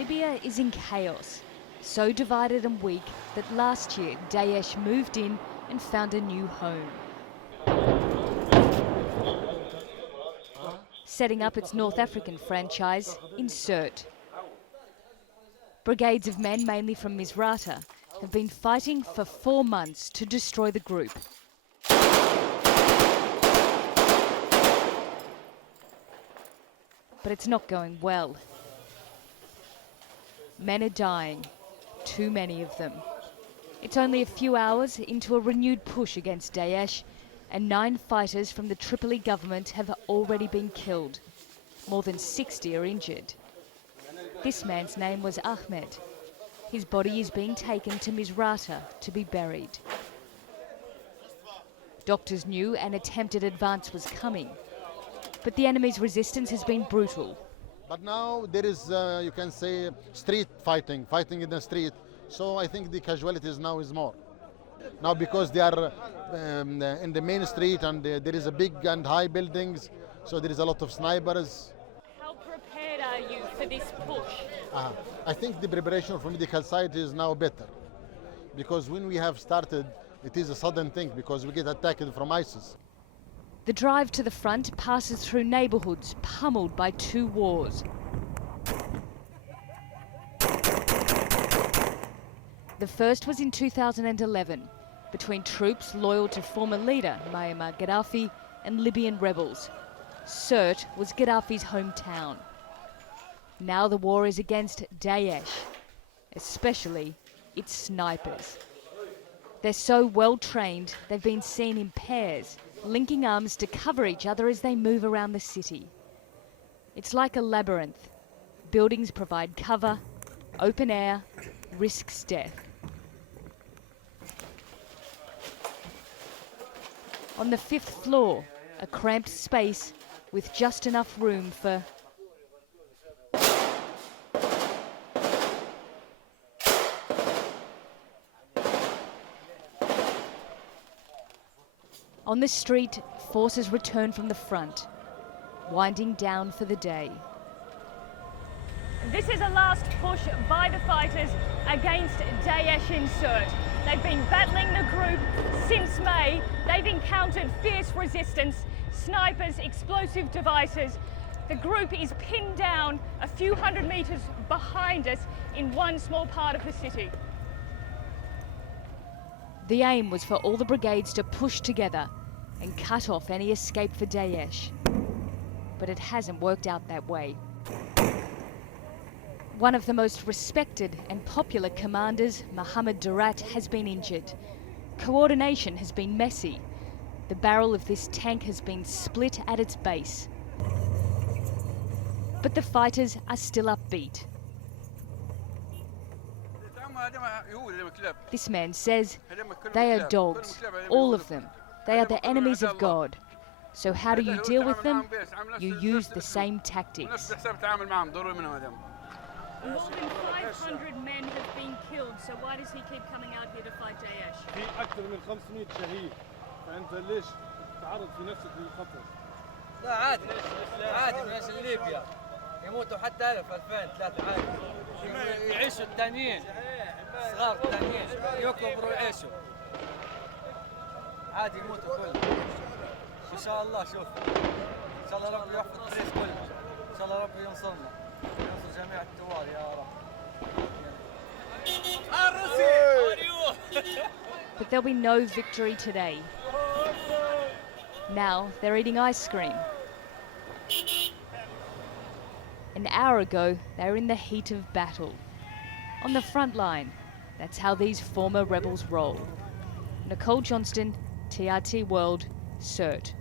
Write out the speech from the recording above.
Libya is in chaos, so divided and weak that last year Daesh moved in and found a new home. Setting up its North African franchise in Sirte. Brigades of men, mainly from Misrata, have been fighting for 4 months to destroy the group. But it's not going well. Men are dying, too many of them. It's only a few hours into a renewed push against Daesh, and 9 fighters from the Tripoli government have already been killed. More than 60 are injured. This man's name was Ahmed. His body is being taken to Misrata to be buried. Doctors knew an attempted advance was coming, but the enemy's resistance has been brutal. But now there is, you can say, street fighting in the street. So I think the casualties now is more. Now because they are in the main street and there is a big and high buildings, so there is a lot of snipers. How prepared are you for this push? I think the preparation from medical side is now better. Because when we have started, it is a sudden thing because we get attacked from ISIS. The drive to the front passes through neighbourhoods pummeled by 2 wars. The first was in 2011, between troops loyal to former leader Muammar Gaddafi and Libyan rebels. Sirte was Gaddafi's hometown. Now the war is against Daesh, especially its snipers. They're so well trained, they've been seen in pairs, linking arms to cover each other as they move around the city. It's like a labyrinth. Buildings provide cover, open air risks death. On the 5th floor, a cramped space with just enough room for On the street, forces return from the front, winding down for the day. This is a last push by the fighters against Daesh in Sirte. They've been battling the group since May. They've encountered fierce resistance, snipers, explosive devices. The group is pinned down a few hundred metres behind us in one small part of the city. The aim was for all the brigades to push together and cut off any escape for Daesh. But it hasn't worked out that way. One of the most respected and popular commanders, Mohammed Durat, has been injured. Coordination has been messy. The barrel of this tank has been split at its base. But the fighters are still upbeat. This man says they are dogs, all of them. They are the enemies of God. So how do you deal with them? You use the same tactics. More than 500 men have been killed, so why does he keep coming out here to fight Daesh? في أكثر من 500 شهيد، فأنت ليش تعرض في نفسك للخطر؟ لا عادي، عادي من ناس ليبيا يموتوا حتى 1000 2000 3 عادي. يعيشوا الثانيين، صغار الثانيين يكبروا ويعيشوا. عادي يموتوا كلهم. إن شاء الله شوف. إن شاء الله ربي يحفظ الناس كلها. إن شاء الله ربي ينصرنا. ينصر جميع الثوار يا رب. But there'll be no victory today. Now they're eating ice cream. An hour ago, they were in the heat of battle. On the front line, that's how these former rebels roll. Nicole, Johnston, TRT World, Sirte.